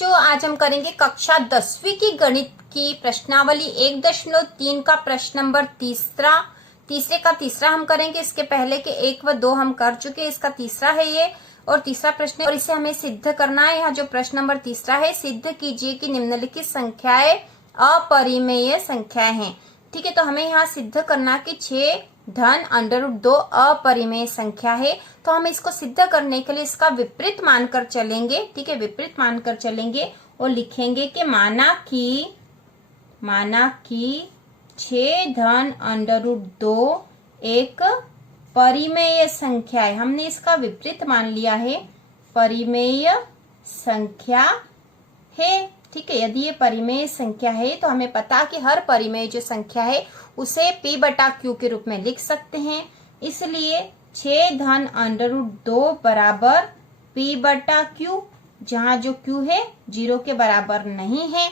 बच्चों, आज हम करेंगे कक्षा 10वीं की गणित की प्रश्नावली 1.3 का प्रश्न नंबर तीसरे का तीसरा हम करेंगे। इसके पहले के 1 व 2 हम कर चुके, इसका तीसरा है ये और तीसरा प्रश्न, और इसे हमें सिद्ध करना है। यहाँ जो प्रश्न नंबर तीसरा है, सिद्ध कीजिए कि निम्नलिखित संख्याएं अपरिमेय संख्याएं हैं। ठीक है, तो हमें यहाँ सिद्ध करना कि 6 धन √2 अपरिमेय संख्या है। तो हम इसको सिद्ध करने के लिए इसका विपरीत मानकर चलेंगे। ठीक है, विपरीत मानकर चलेंगे और लिखेंगे कि माना कि 6 धन √2 एक परिमेय संख्या है। हमने इसका विपरीत मान लिया है, परिमेय संख्या है। ठीक है, यदि ये परिमेय संख्या है तो हमें पता कि हर परिमेय जो संख्या है उसे P/Q के रूप में लिख सकते हैं। इसलिए 6 धन √2 बराबर P/Q, जहां जो Q है 0 के बराबर नहीं है।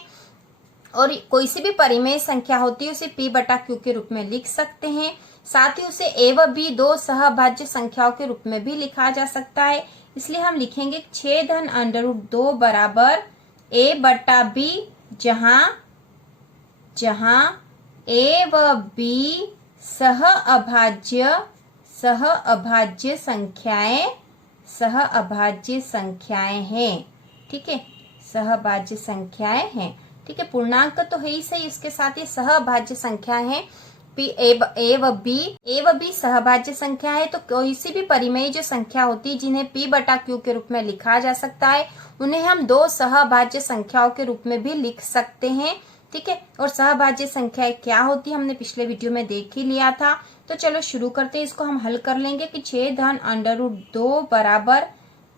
और कोई सी भी परिमेय संख्या होती है उसे P/Q के रूप में लिख सकते हैं। साथ ही उसे A व B दो सहभाज्य संख्याओं के रूप में भी लिखा जा सकता है। इसलिए हम लिखेंगे 6 धन √2 बराबर A/B, जहां A व B सहअभाज्य संख्याएं हैं। ठीक है, सहअभाज्य संख्याएं हैं। ठीक है, पूर्णांक तो है ही सही, इसके साथ ये सहअभाज्य संख्याएं हैं। A व B सहभाज्य संख्या है। तो कोई सी भी परिमेय जो संख्या होती है जिन्हें P/Q के रूप में लिखा जा सकता है, उन्हें हम दो सहभाज्य संख्याओं के रूप में भी लिख सकते हैं। ठीक है, और सहभाज्य संख्याएं क्या होती है हमने पिछले वीडियो में देख ही लिया था। तो चलो शुरू करते हैं, इसको हम हल कर लेंगे कि 6 धन √2 बराबर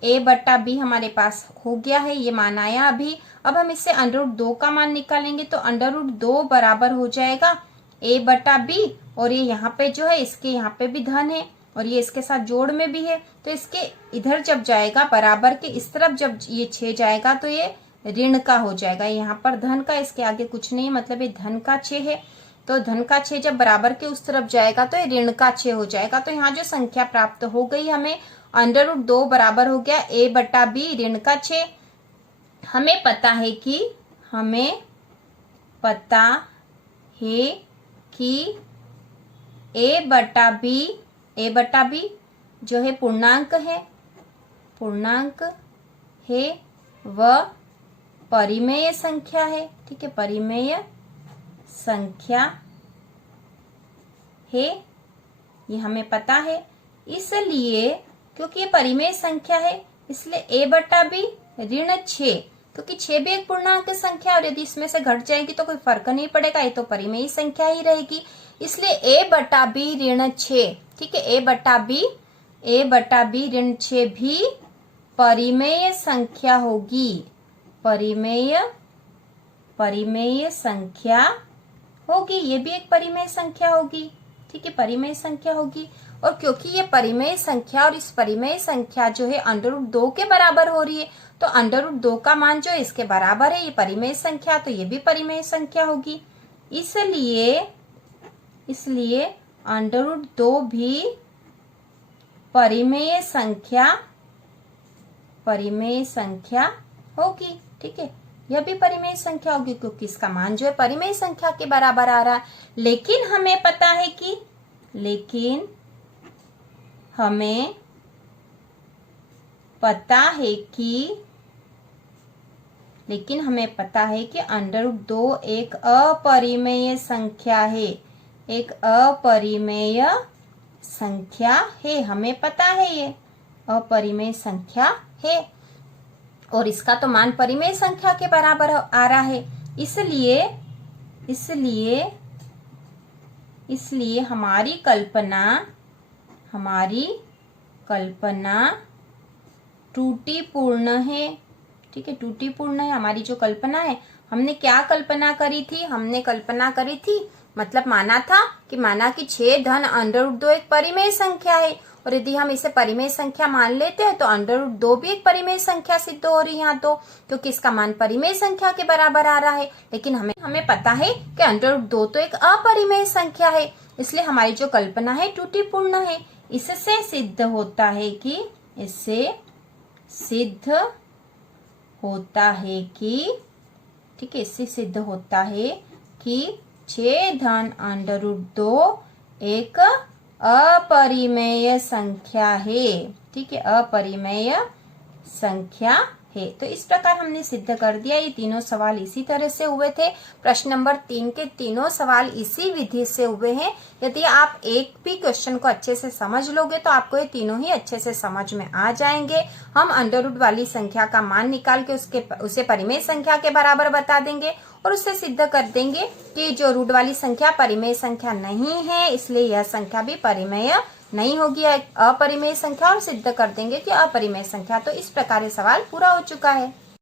A/B हमारे पास हो गया है, ये मान आया अभी। अब हम इससे √2 का मान निकालेंगे तो √2 बराबर हो जाएगा A/B, और ये यहाँ पे जो है इसके यहाँ पे भी धन है और ये इसके साथ जोड़ में भी है। तो इसके इधर जब जाएगा बराबर के इस तरफ जब ये 6 जाएगा तो ये ऋण का हो जाएगा। यहाँ पर धन का, इसके आगे कुछ नहीं, मतलब ये धन का 6 है। तो धन का 6 जब बराबर के उस तरफ जाएगा तो ये ऋण का 6 हो जाएगा। तो यहाँ जो संख्या प्राप्त हो गई हमें √2 बराबर हो गया A/B ऋण का 6। हमें पता है कि A/B जो है पूर्णांक है व परिमेय संख्या है। ठीक है, परिमेय संख्या है, ये हमें पता है। इसलिए क्योंकि ये परिमेय संख्या है इसलिए A/B ऋण 6, क्योंकि 6 भी एक पूर्णांक संख्या और यदि इसमें से घट जाएगी तो कोई फर्क नहीं पड़ेगा, ये तो परिमेय संख्या ही रहेगी। इसलिए A/B ऋण 6, ठीक है, A/B ऋण 6 भी परिमेय संख्या होगी, परिमेय संख्या होगी, ये भी एक परिमेय संख्या होगी। ठीक है, परिमेय संख्या होगी। और क्योंकि ये परिमेय संख्या और इस परिमेय संख्या जो है √2 के बराबर हो रही है, तो √2 का मान जो इसके बराबर है, ये परिमेय संख्या, तो ये भी परिमेय संख्या होगी। इसलिए √2 भी परिमेय संख्या होगी। ठीक है, यह भी परिमेय संख्या होगी क्योंकि इसका मान जो है परिमेय संख्या के बराबर आ रहा है। लेकिन हमें पता है कि √2 एक अपरिमेय संख्या है, एक अपरिमेय संख्या है। हमें पता है ये अपरिमेय संख्या है और इसका तो मान परिमेय संख्या के बराबर आ रहा है। इसलिए हमारी कल्पना त्रुटिपूर्ण है। ठीक है, त्रुटिपूर्ण है हमारी जो कल्पना है। हमने क्या कल्पना करी थी? मतलब माना कि 6 धन √2 एक परिमेय संख्या है और यदि हम इसे परिमेय संख्या मान लेते हैं तो √2 भी एक परिमेय संख्या सिद्ध हो रही है यहाँ तो, क्योंकि इसका मान परिमेय संख्या के बराबर आ रहा है। लेकिन हमें पता है कि √2 तो एक अपरिमेय संख्या है, इसलिए हमारी जो कल्पना है त्रुटिपूर्ण है। इससे सिद्ध होता है कि, ठीक है, इससे सिद्ध होता है कि 6 धन √2 एक अपरिमेय संख्या है। ठीक है, अपरिमेय संख्या है। तो इस प्रकार हमने सिद्ध कर दिया। ये तीनों सवाल इसी तरह से हुए थे। प्रश्न नंबर 3 के तीनों सवाल इसी विधि से हुए हैं। यदि आप एक भी क्वेश्चन को अच्छे से समझ लोगे तो आपको ये तीनों ही अच्छे से समझ में आ जाएंगे। हम अंडर रूट वाली संख्या का मान निकाल के उसे परिमेय संख्या के बराबर बता देंगे और उससे सिद्ध कर देंगे कि जो रूट वाली संख्या परिमेय संख्या नहीं है, इसलिए यह संख्या भी परिमेय नहीं होगी, अपरिमेय संख्या, और सिद्ध कर देंगे कि अपरिमेय संख्या। तो इस प्रकार ये सवाल पूरा हो चुका है।